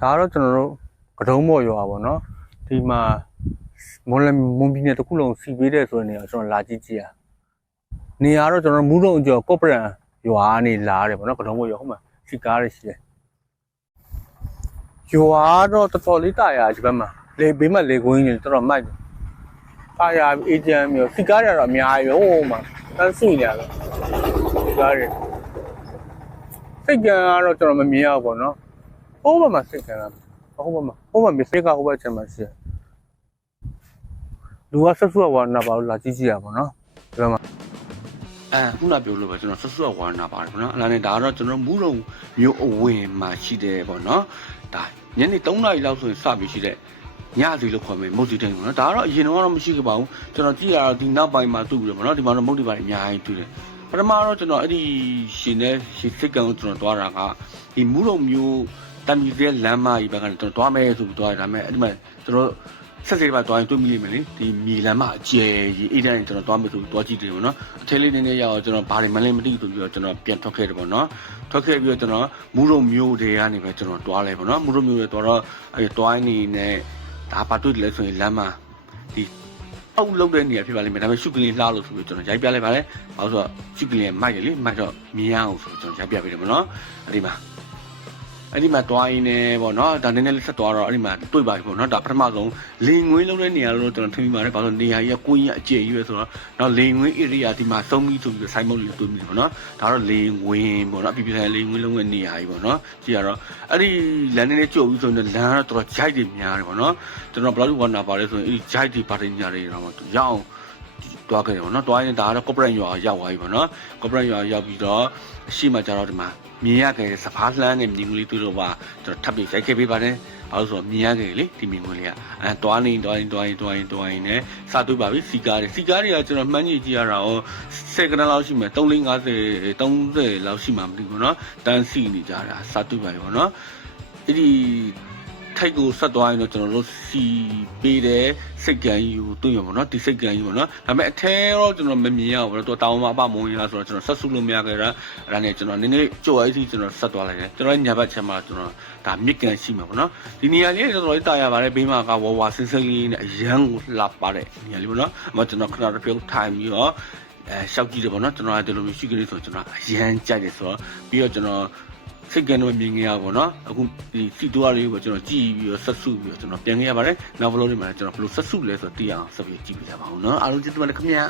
ဒါကတော့ကျွန်တော်တို့ကတုံးမော်ရွာပေါ့နော်ဒီမှာမွန်ပြည်နယ်တစ်ခုလုံးစီပေးတဲ့ဆိုတဲ့နေရာကျွန်တော်လာကြည့်ကြည့်ရနေရာတော့ကျွန်တော်မူးလုံးအကျော်ကော့ပရန်ရွာကနေလာရတယ်ပေါ့နော်ကတုံးမော်ရွာဟုတ်မှာစီကားရရှိတယ်ရွာတော့တော်တော်လေးတာယာဒီဘက်မှာလေဘေးမှာလေကွင်းကြီးတော်တော်မိုက်တယ်တာယာအေဂျင့်မျိုးစီကားရတော့အများကြီးပဲဟိုမှာတန်းစီနေရတော့စီကားရစိတ်ကံကတော့ကျွန်တော်မမြင်ရဘူးပေါ့နော်ဟိုဘက်မှာစိတ်ကံကဟိုဘက်မစ်ဆေကဟိုဘက်ချင်မှာရှိတယ်လူကဆက်စုကဝါနာပါလို့လာကြည့်ကြည့်ရပါတော့ဒီဘက်မှာခုနပြောလို့ပဲကျွန်တော်ဆွဆွဝါနာပါတယ်ပေါ့နော်အဲ့ဒါနဲ့ဒါကတော့ကျွန်တော်မူးလုံးမျိုးအဝင်မှာရှိတယ်ပေါ့နော်ဒါညနေ3 နာရီလောက်ဆိုရင်စပြီးရှိတဲ့ညစီလို့ခေါ်မယ်မုတ်စီတိုင်းပေါ့နော်ဒါကတော့အရင်တော့မရှိခဲ့ပါဘူးကျွန်တော်ကြည့်ရတော့ဒီနောက်ပိုင်းမှာတွေ့ပြီးတော့ပေါ့နော်ဒီမှာတော့မုတ်တွေပါအများကြီးတွေ့တယ်ပထမတော့ကျွန်တော်အဲ့ဒီရှင်နဲ့ရှစ်စိတ်ကံကိုကျွန်တော်တွားတာကဒီမူးလုံးမျိုးတမ်းကြီးတဲ့လမ်းမကြီးဘက်ကနေကျွန်တော်တွားမယ်ဆိုပြီးတွားရတာမဲ့အဲ့ဒီမှာကျွန်တော်ဆက်စစ်ပါတွားရင်တွေ့မိလိမ့်မယ်လေဒီမြေလမ်းမအကျယ်ကြီးအဲ့တိုင်းကျွန်တော်တွားမယ်ဆိုပြီးတွားကြည့်တယ်ပေါ့နော်အထဲလေးနည်းနည်းရအောင်ကျွန်တော်ဘာတွေမှလည်းမသိဘူးဆိုပြီးတော့ကျွန်တော်ပြန်ထွက်ခဲ့တယ်ပေါ့နော်ထွက်ခဲ့ပြီးတော့ကျွန်တော်မူးရုံမျိုးတွေကနေပဲကျွန်တော်တွားလဲပေါ့နော်မူးရုံမျိုးတွေတွားတော့အဲ့တွားနေနဲ့ဒါပါတွေ့တယ်လဲဆိုရင်လမ်းမဒီအောက်လောက်တဲ့နေရာဖြစ်ပါလိမ့်မယ်ဒါပေမဲ့ရှုပ်ကလေးလှလို့ဆိုပြီးကျွန်တော်ရိုက်ပြလိုက်ပါတယ်ဘာလို့ဆိုတော့ရှုပ်ကလေးမိုက်တယ်လေမိုက်တော့မြင်ရအောင်ဆိုကျွန်တော်ရိုက်ပြပေးတယ်ပေါ့နော်အဲ့ဒီမှာတွားရင်းနေပေါ့နော်ဒါနည်းနည်းလေးဆက်တွားတော့အဲ့ဒီမှာတွေ့ပါပြီပေါ့နော်ဒါပထမဆုံးလေငွေးလုံးတဲ့နေရာလို့ကျွန်တော်ထင်မိပါတယ်ဘာလို့နေရာကြီးကကိုင်းရအကျယ်ကြီးပဲဆိုတော့နောက်လေငွေး area ဒီမှာသုံးပြီးဆိုပြီးဆိုင်းမုတ်လေးတွေ့မိတယ်ပေါ့နော်ဒါတော့လေငွေးပေါ့နော်အပြည့်ပြည့်လေငွေးလုံးရဲ့နေရာကြီးပေါ့နော်ကြည့်ရတော့အဲ့ဒီလမ်းနည်းနည်းကြို့ပြီးဆိုရင်လမ်းကတော့တော်တော်ဂျိုက်တွေများတယ်ပေါ့နော်ကျွန်တော်ဘယ်လောက်ဝါနာပါလဲဆိုရင်အဲ့ဒီဂျိုက်တွေပါတင်ညာတွေတော့ရအောင်တွားခဲ့တယ်ပေါ့နော်တွားရင်ဒါကတော့ corporate ရွာရောက်သွားပြီပေါ့နော် corporate ရွာရောက်ပြီးတော့အရှိမှကျတော့ဒီမှာမြင်ရခဲ့တဲ့စပားလှမ်းနဲ့မြင်ကလေးတွေ့တော့ပါကျွန်တော်ထပ်ပြီးရိုက်ခဲ့ပေးပါတယ်ဘာလို့ဆိုတော့မြင်ရခဲ့လေဒီမြင်ကလေးကတွားနေနဲ့စတွေ့ပါပြီစီကားတွေကကျွန်တော်မှန်းကြည့်ကြည့်ရတာရော10 ကနလောက်ရှိမယ်3 4 50 30လောက်ရှိမှမသိဘူးเนาะတန်းစီနေကြတာစတွေ့ပါပြီပေါ့เนาะအဲ့ဒီထိုက်ကိုဆက်သွားရင်တော့ကျွန်တော်တို့စီပေးတဲ့စိတ်ကံကြီးကိုတွေ့ရပါတော့ဒီစိတ်ကံကြီးပေါ့နော်ဒါပေမဲ့အထဲတော့ကျွန်တော်မမြင်ရဘူးတော့တောင်းမအပမုံရဆိုတော့ကျွန်တော်ဆက်စုလို့မရခဲ့တာအဲ့ဒါနဲ့ကျွန်တော်နည်းနည်းကြိုက်စီကျွန်တော်ဆက်သွားလိုက်တယ်ကျွန်တော်ညာဘက်ချက်မှာကျွန်တော်ဒါမြစ်ကန်ရှိမှာပေါ့နော်ဒီနေရာလေးတော်တော်လေးတာရပါတယ်ဘေးမှာကဝဝဆင်းဆင်းလေးနဲ့အရန်ကိုလှပတဲ့နေရာလေးပေါ့နော်အမကျွန်တော်ခဏတစ်ပြုတ်ထိုင်ပြီးတော့ရှောက်ကြည့်တယ်ပေါ့နော်ကျွန်တော်အဲ့ဒီလိုမျိုးရှိကလေးဆိုကျွန်တော်အရန်ကြိုက်တယ်ဆိုတော့ပြီးတော့ကျွန်တော်စိတ်ကတော့မြင်ခဲ့ရပါတော့အခုဒီစီတူရလေးကိုကျွန်တော်ကြည့်ပြီးတော့ဆက်စုပြီးတော့ကျွန်တော်ပြန်ခဲ့ရပါတယ်နောက်ဘလို့ဒီမှာကျွန်တော်ဘလို့ဆက်စုလဲဆိုတော့သိအောင်ဆက်ပြီးကြည့်ပြကြပါဦးနော်အားလုံးကျေးဇူးတင်ပါတယ်ခင်ဗျာ